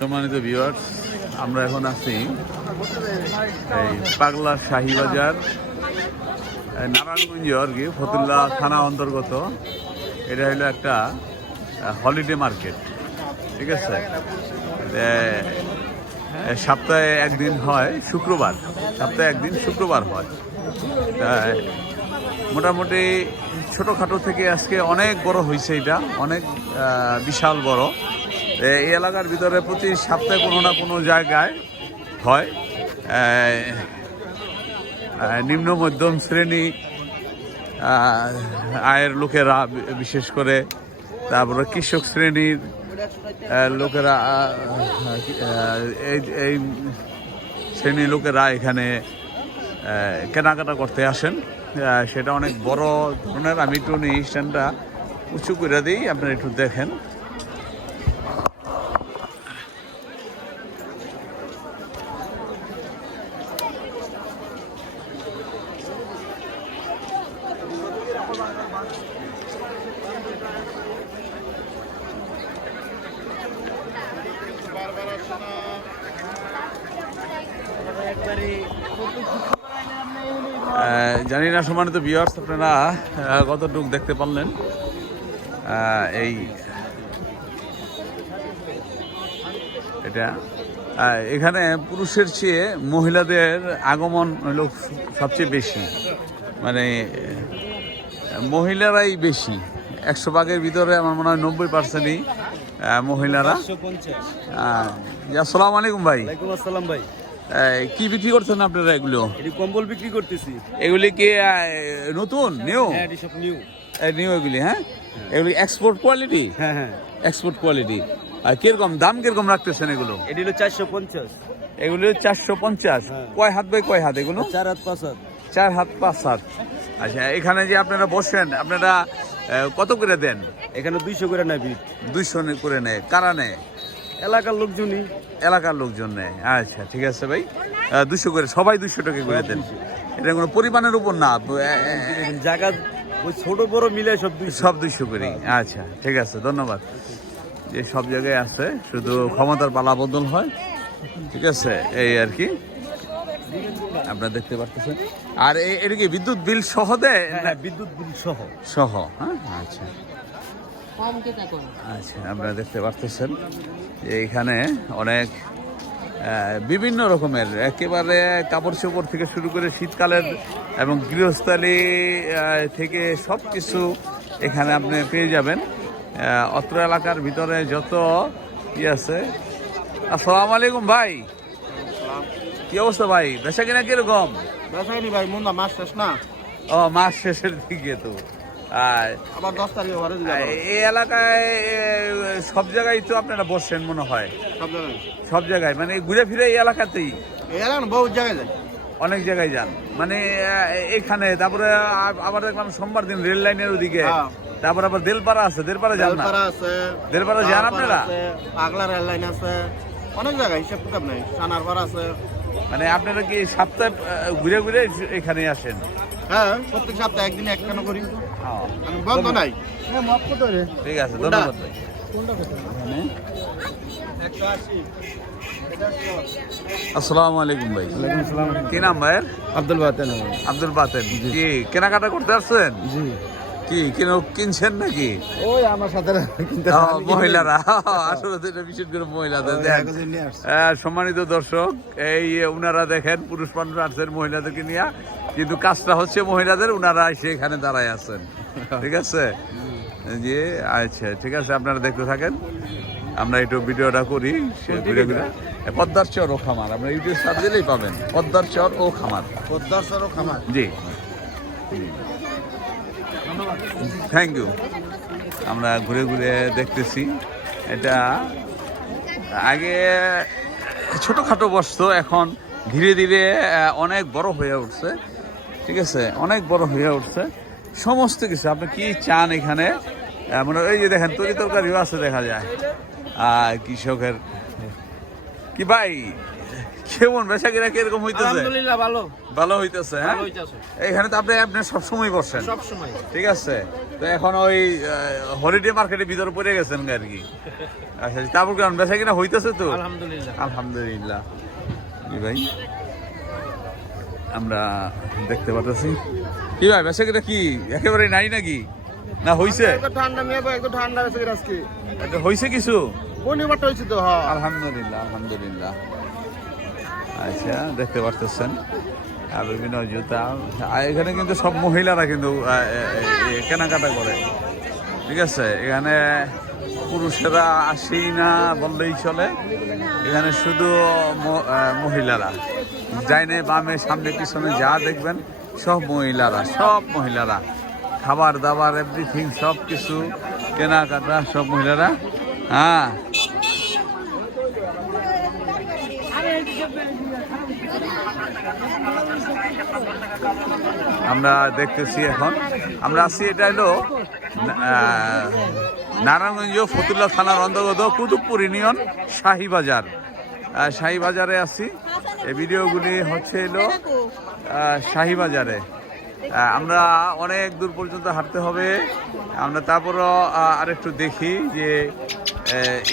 সম্মানিত ভিউয়ার্স আমরা এখন আছি এই পাগলা শাহিবাজার নারায়ণগঞ্জ আর কি ফতুল্লা থানা অন্তর্গত। এটা হলো একটা হলিডে মার্কেট ঠিক আছে? সপ্তাহে একদিন হয়, শুক্রবার, সপ্তাহে একদিন শুক্রবার হয়। মোটামুটি ছোটোখাটো থেকে আজকে অনেক বড় হয়েছে এটা, অনেক বিশাল বড়। এই এলাকার ভিতরে প্রতি সপ্তাহে কোনো না কোনো জায়গায় হয়। নিম্ন, মধ্যম শ্রেণি আয়ের লোকেরা বিশেষ করে তারপরে কৃষক শ্রেণির লোকেরা এই এই শ্রেণির লোকেরা এখানে কেনাকাটা করতে আসেন। সেটা অনেক বড় ধরনের। আমি একটু স্ট্যান্ডটা উঁচু করে দিই, আপনারা একটু দেখেন আহ, জানি না সম্মানিত ভিউয়ার্স আপনারা কতটুকু দেখতে পারলেন? এই, এটা এখানে পুরুষের চেয়ে মহিলাদের আগমন হলো সবচেয়ে বেশি। মানে মহিলারাই বেশি। একশো ভাগের ভিতরে আমার মনে হয় নব্বই পার্সেন্টই মহিলারা। আসসালামু আলাইকুম ভাই। আসসালাম ভাই। কি বিক্রি করছেন আপনারা এগুলো? কম্বল বিক্রি করতেছি। এগুলি কি নতুন নিউ হ্যাঁ নিউ নিউ এগুলি হ্যাঁ? এগুলি এক্সপোর্ট কোয়ালিটি হ্যাঁ হ্যাঁ। এক্সপোর্ট কোয়ালিটি আর কীরকম দাম কীরকম রাখতেছেন এগুলো? এটি হলো চারশো পঞ্চাশ। এগুলি চারশো পঞ্চাশ। হ্যাঁ। কয় হাত বাই কয় হাত এগুলো? চার হাত পাঁচ হাত। চার হাত পাঁচ হাত। আচ্ছা এখানে যে আপনারা বসেন আপনারা কত করে দেন? এখানে দুইশো করে নেয় দুইশো করে নেয়। কারা নেয়? এলাকার লোকজনই। এলাকার লোকজন নেয়। আচ্ছা ঠিক আছে ভাই। দুশো করে সবাই দুশো টাকা করে দেন। এটা কোনো পরিমাণের উপর না জায়গা ওই ছোট বড় মিলে সব সব দুশো করে। আচ্ছা ঠিক আছে ধন্যবাদ। যে সব জায়গায় আছে শুধু ক্ষমতার পালা বদল হয়। ঠিক আছে এই আর কি। আপনারা দেখতে পারতেছেন। আর এটা কি বিদ্যুৎ বিল সহ দেয়? হ্যাঁ হ্যাঁ বিদ্যুৎ বিল সহ। সহ হ্যাঁ? আচ্ছা। আচ্ছা আপনারা দেখতে পারতেছেন যে এখানে অনেক বিভিন্ন রকমের একেবারে কাপড় চোপড় থেকে শুরু করে শীতকালের এবং গৃহস্থালী থেকে সব কিছু এখানে আপনি পেয়ে যাবেন। অত্র এলাকার ভিতরে যত ই আছে। আসসালামু আলাইকুম ভাই। কি অবস্থা ভাই? বেচা কিনা কীরকম? ভাই মুন্দা মাস শেষ না? ও মাস শেষের দিকে তো। আবার দশ তারিখে এই এলাকায় সব জায়গায় তো আপনারা বসছেন মনে হয়। সব জায়গায়। সব জায়গায় মানে ঘুরে ফিরে এই এলাকাতেই? এই এলাকা বহু জায়গায় যায়। অনেক জায়গায় যান। মানে এখানে তারপরে আবার দেখলাম সোমবার দিন রেল লাইনের ওদিকে। হ্যাঁ। তারপর আবার দেলপাড়া আছে দেলপাড়া যান না? বেলপাড়া যান আপনারা? আছে, পাগলা রেল লাইন আছে। অনেক জায়গায় হিসাব কিতাব নেই। সানারপাড়া আছে। মানে আপনারা কি সপ্তাহে ঘুরে ঘুরে এখানে আসেন? হ্যাঁ প্রত্যেক সপ্তাহে একদিন এক কেন করি। বন্ধ নাই। ঠিক আছে ধন্যবাদ ভাই। আসসালামু আলাইকুম ভাই। কি নাম ভাইয়ের? আব্দুল বাতেন। আব্দুল বাতেন। কি কেনাকাটা করতে আসছেন? জি। কি কিনো কিনছেন নাকি? ওই আমার সাথে মহিলারা। আসলে এটা বিশেষ করে মহিলাদের। আহ, সম্মানিত দর্শক এই উনারা দেখেন পুরুষ মানুষ আসছেন মহিলাদেরকে নিয়ে। কিন্তু কাজটা হচ্ছে মহিলাদের উনারা এসে এখানে দাঁড়ায় আছেন। ঠিক আছে? জি আচ্ছা ঠিক আছে আপনারা দেখতে থাকেন। আমরা একটু ভিডিওটা করি সে পদ্মার চর ও খামার আমরা ইউটিউব সার্চ দিলেই পাবেন। পদ্মার চর ও খামার। পদ্মার চর ও খামার। জি। থ্যাংক ইউ আমরা ঘুরে ঘুরে দেখতেছি। এটা আগে ছোটোখাটো বসতো, এখন ধীরে ধীরে অনেক বড় হয়ে উঠছে। ঠিক আছে? অনেক বড় হয়ে উঠছে। সমস্ত কিছু। আপনি কি চান এখানে? মানে এই যে দেখেন, তরি তরকারিও আছে দেখা যায়। আর কৃষকের। কি ভাই? কেমন? বেচা কিনা কীরকম হইতেছে? আলহামদুলিল্লাহ ভালো। ভালো হইতেছে হ্যাঁ? এখানে তো আপনি আপনি সবসময় বসছেন সব সময়। ঠিক আছে? তো এখন ওই হলিডে মার্কেটের ভিতরে পড়ে গেছেন আর কি। আচ্ছা তারপর কেমন? বেচা কিনা হইতেছে তো? আলহামদুলিল্লাহ। আলহামদুলিল্লাহ। ভাই? আমরা দেখতে পাচ্ছি কি ভাই বেচা কিনা কি একেবারে নাই নাকি? না হইছে? একটু ঠান্ডা মেয়ে একটু ঠান্ডা আছে আজকে। এটা হইছে কিছু? বনিবারটা হয়েছে তো হ্যাঁ। আলহামদুলিল্লাহ আলহামদুলিল্লাহ। আচ্ছা দেখতে পারতেছেন। আর বিভিন্ন জুতা। আর এখানে কিন্তু সব মহিলারা কিন্তু কেনাকাটা করে। ঠিক আছে, এখানে পুরুষেরা আসেই না বললেই চলে। এখানে শুধু মহিলারা। ডাইনে, বামে, সামনে, পিছনে যা দেখবেন, সব মহিলারা সব মহিলারা। খাবার দাবার এভরিথিং সব কিছু কেনাকাটা, সব মহিলারা। হ্যাঁ। আমরা দেখতেছি এখন। আমরা আছি, এটা হলো নারায়ণগঞ্জ ফতুল্লা থানার অন্তর্গত কুতুবপুর ইউনিয়ন শাহিবাজার। শাহিবাজারে আছি। এই ভিডিওগুলি হচ্ছে এলো শাহিবাজারে। আমরা অনেক দূর পর্যন্ত হাঁটতে হবে। আমরা তারপরও আরেকটু দেখি যে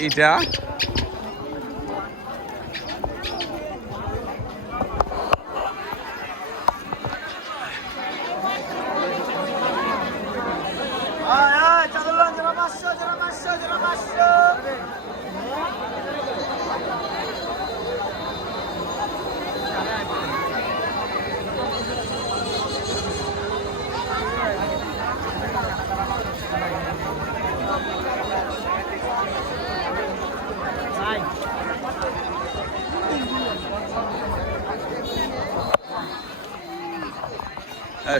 এটা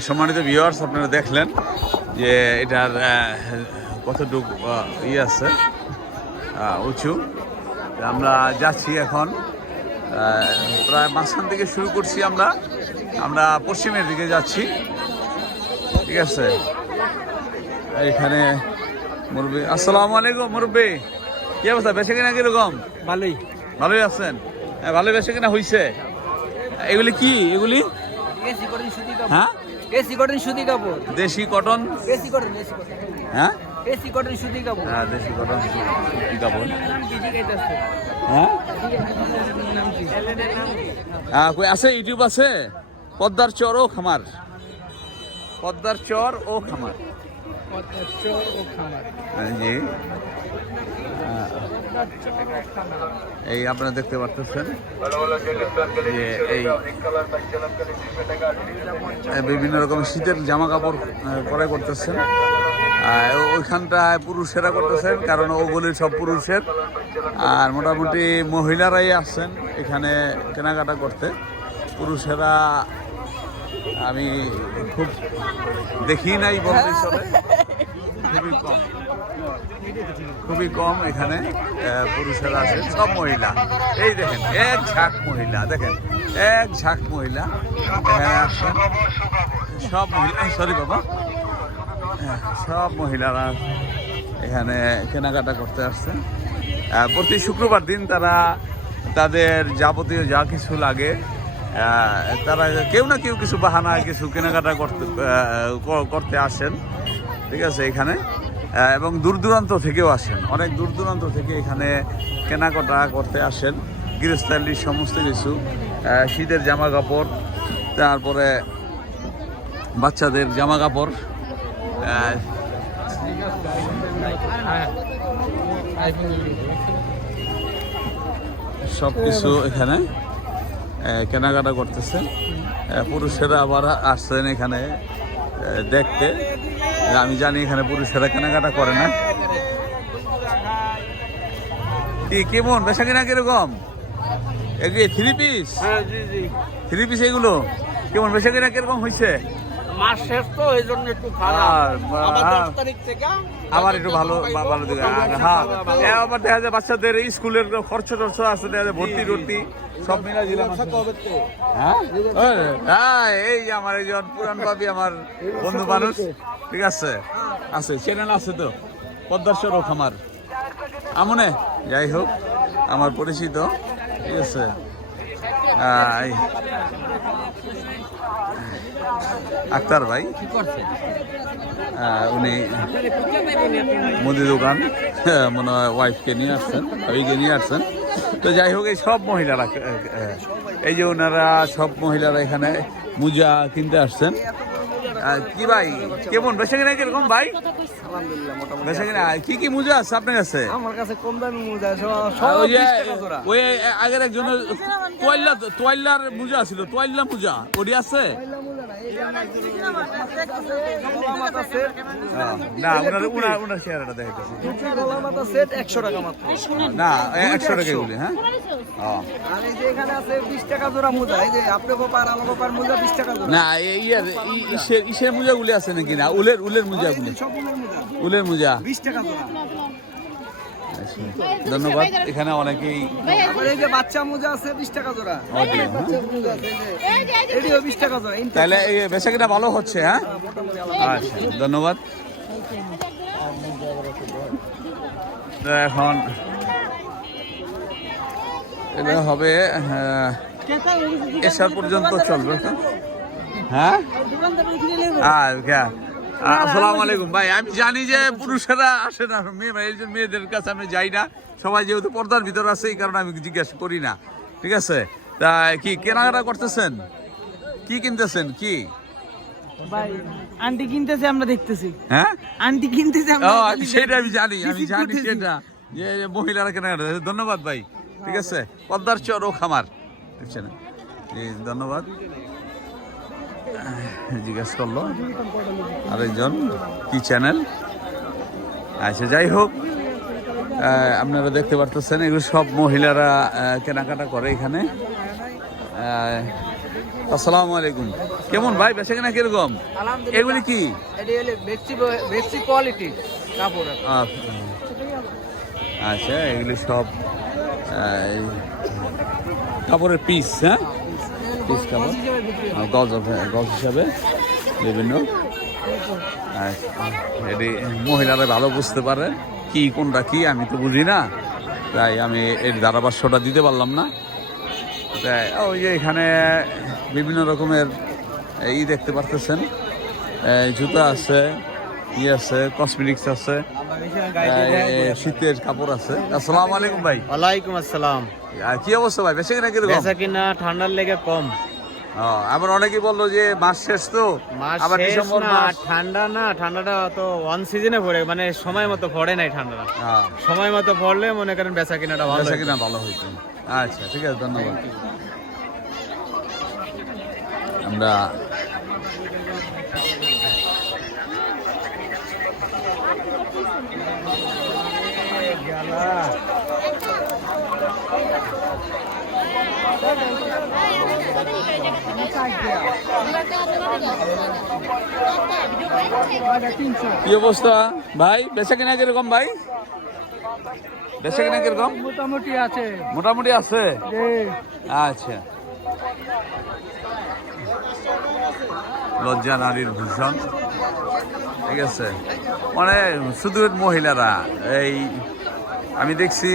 সম্মানিত ভিউয়ার্স আপনারা দেখলেন যে এটার কতটুকু ইয়ে আছে উঁচু আমরা যাচ্ছি এখন প্রায় মাঝখান থেকে শুরু করছি আমরা আমরা পশ্চিমের দিকে যাচ্ছি ঠিক আছে এখানে মুরব্বী আসসালামু আলাইকুম মুরব্বী কি অবস্থা বেঁচে কিনা কীরকম ভালোই ভালোই আছেন হ্যাঁ ভালো বেঁচে কিনা হয়েছে এগুলি কি এগুলি হ্যাঁ এসি করেন সুতি কাপড়। দেশি কটন? এসি করেন এসি করেন হ্যাঁ? এসি করেন সুতি কাপড়। হ্যাঁ দেশি কটন সুতি কাপড়। হ্যাঁ? হ্যাঁ কই আছে ইউটিউব আছে? পদ্মার চর ও খামার। পদ্মার চর ও খামার। চোর ও খামার। হ্যাঁ, জি। এই আপনারা দেখতে পাচ্ছেন যে এই বিভিন্ন রকম শীতের জামা কাপড় ক্রয় করতেছেন। ওইখানটায় পুরুষেরা করতেছেন, কারণ ওগুলি সব পুরুষের। আর মোটামুটি মহিলারাই আসছেন এখানে কেনাকাটা করতে। পুরুষেরা আমি খুব দেখি নাই বলতে খুবই কম। খুবই কম এখানে পুরুষেরা আছে, সব মহিলা। এই দেখেন, এক ঝাঁক মহিলা, দেখেন, এক ঝাঁক মহিলা সব মহিলা সরি বাবা। সব মহিলারা এখানে কেনাকাটা করতে আসছেন প্রতি শুক্রবার দিন তারা তাদের যাবতীয় যা কিছু লাগে তারা কেউ না কেউ কিছু বাহানা কিছু কেনাকাটা করতে করতে আসেন। ঠিক আছে, এখানে। এবং দূর দূরান্ত থেকেও আসেন। অনেক দূর দূরান্ত থেকে এখানে কেনাকাটা করতে আসেন। গৃহস্থালির সমস্ত কিছু শীতের জামা কাপড় তারপরে বাচ্চাদের জামা কাপড় সব কিছু এখানে কেনাকাটা করতেছে পুরুষেরা আবার আসছেন এখানে দেখতে। আমি জানি এখানে পুরুষেরা কেনাকাটা করে না। কি কেমন? বেচা কিনা কীরকম? থ্রি পিস হ্যাঁ থ্রি পিস এগুলো? কেমন বেচা কিনা কীরকম হয়েছে মাস শেষ তো এই জন্য একটু খারাপ। আবার হ্যাঁ। একটু ভালো ভালো দিকে হ্যাঁ আবার দেখা যায় বাচ্চাদের স্কুলের খরচ টর্চ আছে দেখা যায় ভর্তি টর্তি সব মিলাই দিলাম হ্যাঁ হ্যাঁ? এই আমার একজন পুরান ভাবি আমার বন্ধু মানুষ। ঠিক আছে? আছে চ্যানেল আছে তো। পদ্মাশ্বর ও খামার আমনে? যাই হোক আমার পরিচিত। ঠিক আছে? আক্তার ভাই। উনি মুদি দোকান হ্যাঁ, মনে হয় ওয়াইফকে নিয়ে আসছেন ওইকে নিয়ে আসছেন। তো যাই হোক এই সব মহিলারা এই যে ওনারা সব মহিলারা এখানে মুজা কিনতে আসছেন। কি ভাই? কেমন? বেশি কিনা কীরকম ভাই? আলহামদুলিল্লাহ মোটামুটি বেসে কিনা কি কি মুজা আছে আপনার কাছে? আমার কাছে কম দামি মোজা ওই যে ওই আগের একজনের তোয়াল্লা তোয়াল্লার মুজা ছিল তোয়াল্লা মুজা। ওটি আছে? হ্যাঁ বিশ মোজা এই যে আপনি কোপার আমার কোপার মোজা বিশ টাকা জোড়া না, এই ইয়ার ইসের মুজাগুলি আছে নাকি না? উলের উলের মুজাগুলি। উলের মোজা। মুজা বিশ টাকা ধন্যবাদ। এখানে অনেকেই এই যে বাচ্চা মোজা আছে বিশ টাকা জোড়া। হ্যাঁ? এটিও বিশ টাকা জোড়া তাহলে এই বেচাকেটা ভালো হচ্ছে হ্যাঁ? আচ্ছা ধন্যবাদ। এখন এটা হবে হ্যাঁ, এসার পর্যন্ত চলবে। হ্যাঁ? আর আসসালামু আলাইকুম। ভাই আমি জানি যে পুরুষেরা আসে না মেয়ে এই যে মেয়েদের কাছে আমি যাই না। সবাই যেহেতু পর্দার ভিতর আছে এই কারণে আমি জিজ্ঞাসা করি না। ঠিক আছে? তা কি কেনাকাটা করতেছেন? কি কিনতেছেন? কি? ভাই আন্টি কিনতেছে আমরা দেখতেছি। হ্যাঁ? আন্টি কিনতেছে আমি সেটা আমি জানি আমি জানি সেটা। যে মহিলারা কেনাকাটা ধন্যবাদ ভাই। ঠিক আছে? পদ্মার চর ও খামার বুঝছেন ধন্যবাদ। জিজ্ঞেস করল আরেকজন কি চ্যানেল আচ্ছা যাই হোক আপনারা দেখতে পারতেছেন এগুলো সব মহিলারা কেনাকাটা করে এখানে। আসসালামু আলাইকুম। কেমন ভাই বেচা কেনা কীরকম? এগুলি কি? কোয়ালিটি আচ্ছা এগুলি সব কাপড়ের পিস হ্যাঁ? পিস। আহ, গজ গজ হিসাবে বিভিন্ন। এটি মহিলারা ভালো বুঝতে পারে কি কোনটা কি আমি তো বুঝি না। তাই আমি এর ধারাভাষ্যটা দিতে পারলাম না। তাই ওই যে এখানে বিভিন্ন রকমের ই দেখতে পারতেছেন। জুতা আছে ই আছে কসমেটিক্স আছে শীতের কাপড় আছে। আসসালামু আলাইকুম ভাই। ওয়ালাইকুম আসসালাম। আর কি অবস্থা ভাই? বেশি কিনা কীরকম? বেচা কিনা ঠান্ডার লেগে কম। আবার অনেকেই বলল যে মাস শেষ তো। আবার ডিসেম্বর না মাস। ঠান্ডা না ঠান্ডাটা তো ওয়ান সিজনে পড়ে মানে সময় মতো পড়ে নাই ঠান্ডাটা। হ্যাঁ সময় মতো পড়লে মনে করেন বেচা কিনাটা ভালো বেচা কিনা ভালো হইতো। আচ্ছা ঠিক আছে ধন্যবাদ। আমরা কি অবস্থা? ভাই বেচা কিনা কীরকম ভাই? বেচা কিনা কীরকম? মোটামুটি আছে। মোটামুটি আছে? আচ্ছা। লজ্জা নারীর ভূষণ। ঠিক আছে। মানে শুধু মহিলারা এই আমি দেখছি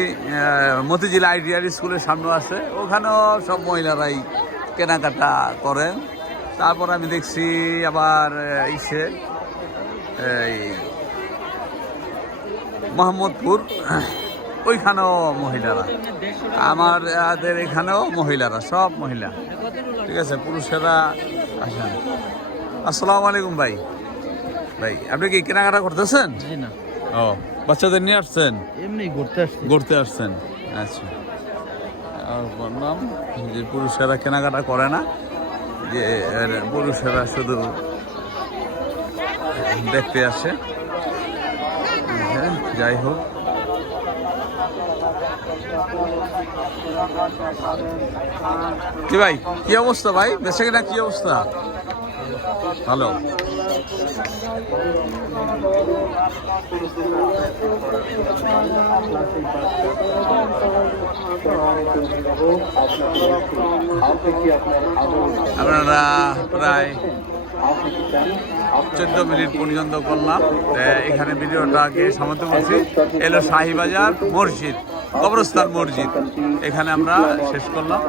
মতিঝিল আইডিয়ার স্কুলের সামনে আছে। ওখানেও সব মহিলারাই কেনাকাটা করেন। তারপর আমি দেখছি আবার ইসে, এই মোহাম্মদপুর, ওইখানেও মহিলারা। আমার আমাদের এখানেও মহিলারা, সব মহিলা। ঠিক আছে, পুরুষেরা আসেন। আসসালামু আলাইকুম ভাই। ভাই, আপনি কি কেনাকাটা করতেছেন? ও বাচ্চাদের নিয়ে আসছেন? এমনি ঘুরতে আসছি। ঘুরতে আসছেন? আচ্ছা। আর বললাম যে পুরুষেরা কেনাকাটা করে না যে পুরুষেরা শুধু দেখতে আসে। হ্যাঁ, যাই হোক। কি ভাই কি অবস্থা ভাই? বেঁচে কিনা কি অবস্থা? ভালো। আপনারা প্রায় চোদ্দ মিনিট পর্যন্ত করলাম এখানে ভিডিওটাকে সমাপ্ত করছি। এলো শাহিবাজার মসজিদ, কবরস্থান মসজিদ। এখানে আমরা শেষ করলাম।